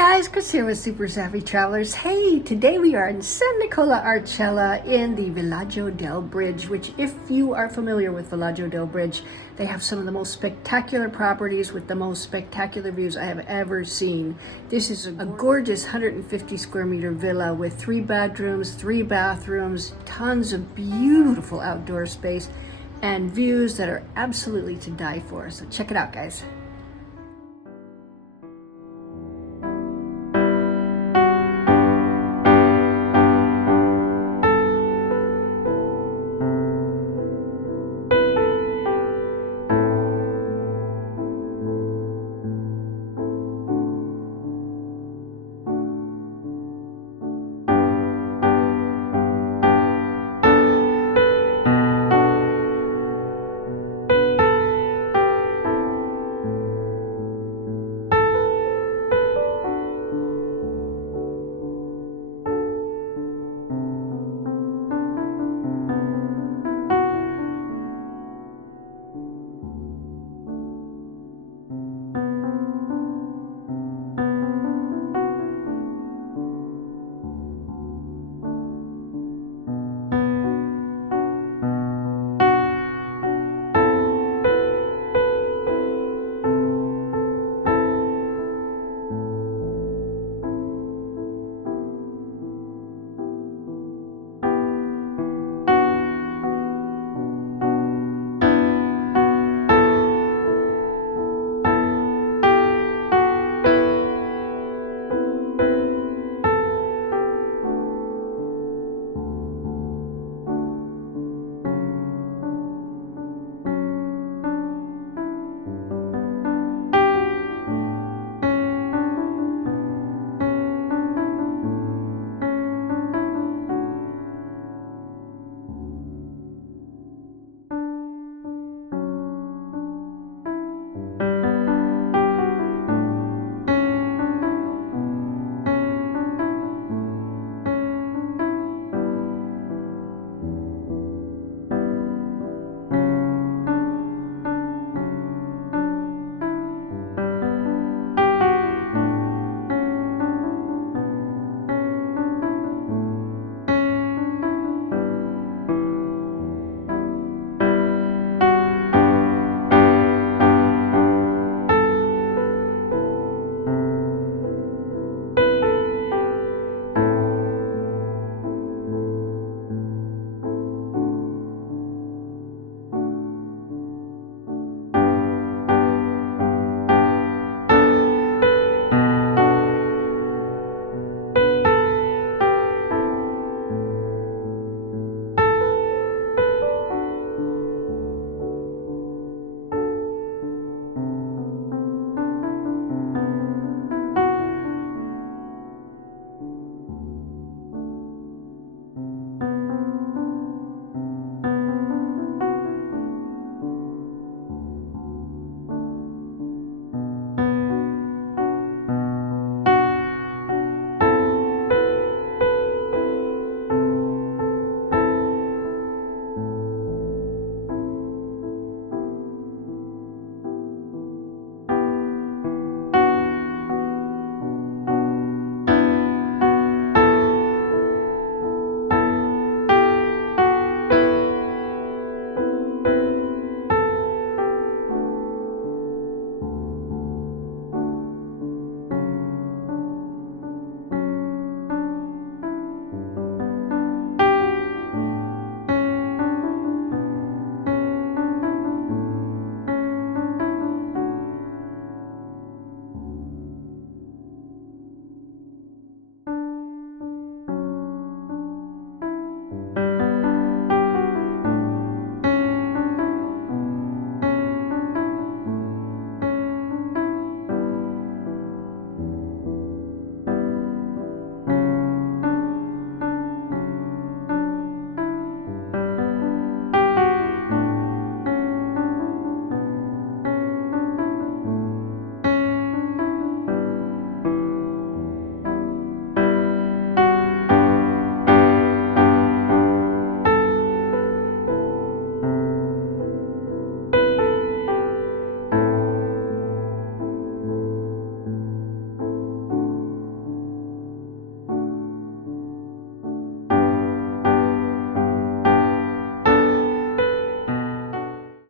guys, Chris here with Super Savvy Travelers. Hey, today we are in San Nicola Arcella in the Villaggio del Bridge, which if you are familiar with Villaggio del Bridge, they have some of the most spectacular properties with the most spectacular views I have ever seen. This is a gorgeous 150 square meter villa with 3 bedrooms, 3 bathrooms, tons of beautiful outdoor space, and views that are absolutely to die for. So check it out, guys.